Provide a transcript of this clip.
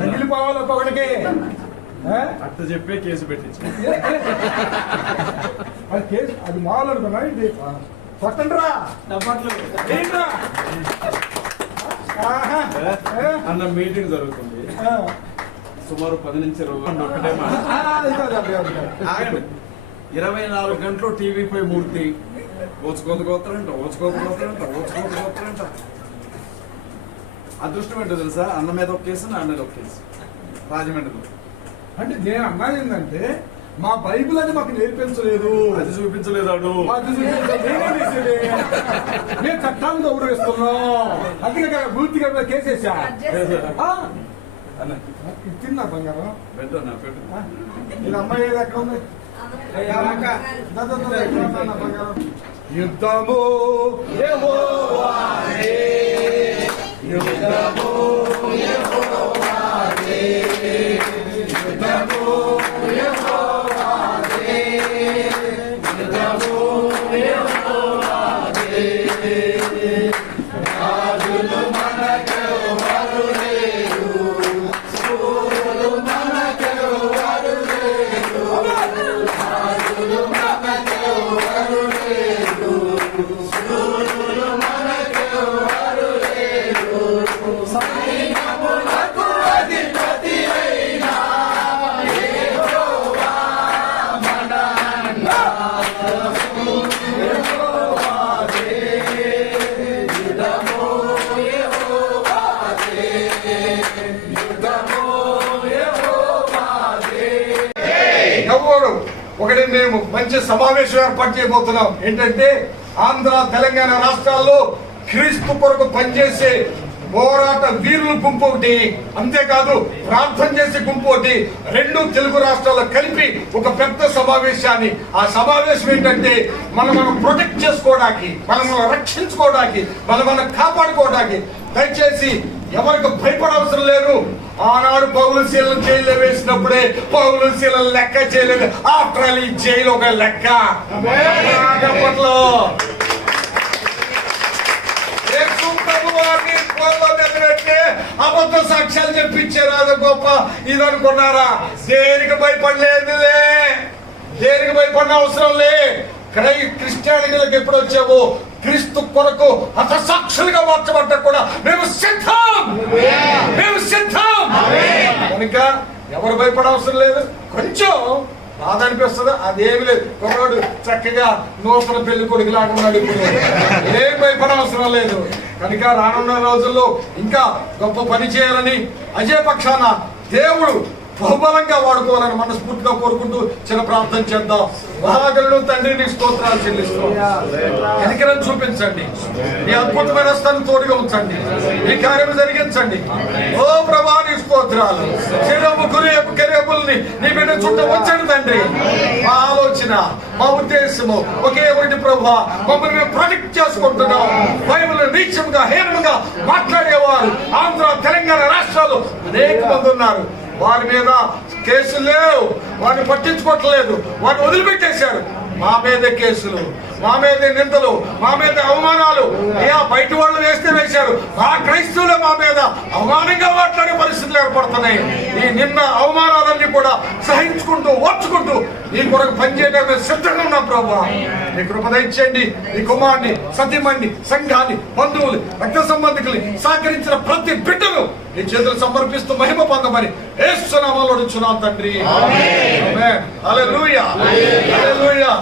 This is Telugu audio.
వెళ్ళిపోవాలి ఒక్కొక్కడికి అట్ట చెప్పే కేసు పెట్టించు. కేసు అది మామూలు అనుకున్నా ఇది కొట్టండి రా అన్న మీటింగ్ జరుగుతుంది సుమారు 10 నుంచి 20 ఒకటే మాట. 24 గంటలు టీవీపై మూర్తి ఓచుకోకపోతారంట. అదృష్టం ఏంటో తెలుసా, అన్న మీద ఒక కేసు, నా మీద ఒక కేసు రాజమండ్రిలో. అంటే నేను అన్నది ఏంటంటే మా బైబిల్ అని మాకు నేర్పించలేదు, అది చూపించలేదు, మేము చట్టాన్ని గౌరవిస్తున్నాం. అందుకే పూర్తిగా కేసేసా తిన్నా బంగారం. పెట్టు నేను అమ్మాయి ఎక్కడ ఉంది బంగారం. యుద్ధము యెహోవాదే, యుద్ధము యెహోవాదే, యుద్ధము యెహోవాదే, యుద్ధము యెహోవాదే. రాజులు మనకెవరు లేరు, శూరులు మనకెవరు లేరు, రాజులు మనకెవరు లేరు, శూరులు మనకెవరు లేరు, సైన్యములకు అధిపతి అయిన యెహోవా మన అన్న. యెహోవాదే, యుద్ధము యెహోవాదే, యుద్ధము యెహోవాదే. ఎవరు ఒకటి మేము మంచి సమావేశం ఏర్పాటు చేయబోతున్నాం. ఏంటంటే ఆంధ్ర తెలంగాణ రాష్ట్రాల్లో క్రీస్తు కొరకు పనిచేసే పోరాట వీరుల గుంపు ఒకటి, అంతేకాదు ప్రార్థన చేసే గుంపు ఒకటి, 2 తెలుగు రాష్ట్రాల్లో కలిపి ఒక పెద్ద సమావేశాన్ని. ఆ సమావేశం ఏంటంటే మనం ప్రొటెక్ట్ చేసుకోవడానికి, మనం రక్షించుకోవడానికి, మనం కాపాడుకోవడానికి. దయచేసి ఎవరికి భయపడవసరం లేదు. ఆనాడు పౌలు శీలను జైల్లో వేసినప్పుడే పౌలు శీలను లెక్క చేయలేదు. ఆఫ్టర్ ఆల్ ఈ జైలు ఒక లెక్క. అప్పట్లో అబద్ధ సాక్ష్యాలు చెప్పించారు, అది గొప్ప ఇది అనుకున్నారా? దేనికి భయపడలేదులే, దేనికి భయపడిన అవసరం లే. క్రిస్టియానిటీలకు ఎప్పుడు వచ్చావు, క్రీస్తు కొరకు హతసాక్షులుగా మార్చబడ్డా కూడా మేము సిద్ధం, మేము సిద్ధం. కనుక ఎవరు భయపడవసరం లేదు. కొంచెం బాధ అనిపిస్తుంది, అదేమి లేదు. ఒకడు చక్కగా నూతన పెళ్లి కొడుకు లాగా ఉన్నాడు. ఇప్పుడు ఏం భయపడవసరం లేదు. కనుక రానున్న రోజుల్లో ఇంకా గొప్ప పని చేయాలని అజయ్ పక్షాన దేవుడు బహుబలంగా వాడుకోవాలని మనస్ఫూర్తిగా కోరుకుంటూ చిన్న ప్రార్థన చేద్దాం. మహాగణుడు తండ్రి నీ స్తోత్రాలు చెల్లిస్తాం. కనికరం చూపించండి, నీ అద్భుతమైన స్థానం తోడుగా ఉంచండి, ఈ కార్యం జరిగించండి. ఓ ప్రభా నీ స్తోత్రాలు. శరీరము కెరేబుల్ని నీ బిడ్డ చుట్టూ వచ్చండి తండ్రి. మా ఆలోచన, మా ఉద్దేశము ఒకే ఒకటి ప్రభా, మమ్మల్ని మేము ప్రొటెక్ట్ చేసుకుంటున్నాం. బైబిల్ నీచంగా హీనంగా మాట్లాడేవారు ఆంధ్ర తెలంగాణ రాష్ట్రాలు అనేక మంది ఉన్నారు. వారి మీద కేసులు లేవు, వారిని పట్టించుకోవట్లేదు, వారిని వదిలిపెట్టేశారు. మా మీద కేసులు, మా మీద నిందలు, మా మీద అవమానాలు. బయట వాళ్ళు వేస్తే వేశారు, ఆ క్రైస్తవులు మా మీద అవమానంగా మాట్లాడే పరిస్థితులు ఏర్పడుతున్నాయి. ఈ నిన్న అవమానాలన్నీ కూడా సహించుకుంటూ ఓర్చుకుంటూ నీ కొరకు పనిచేయడానికి సిద్ధంగా ఉన్నాం ప్రభువా. నీ కృప దయచేయండి. నీ కుమారుని, సతీమణిని, సంఘాన్ని, బంధువులు, రక్త సంబంధికుల్ని సహకరించిన ప్రతి బిడ్డను నీ చేతులు సమర్పిస్తూ మహిమ పొందమని యేసు నామములో అడుగుచున్నాం తండ్రి. ఆమేన్. హల్లెలూయా, హల్లెలూయా.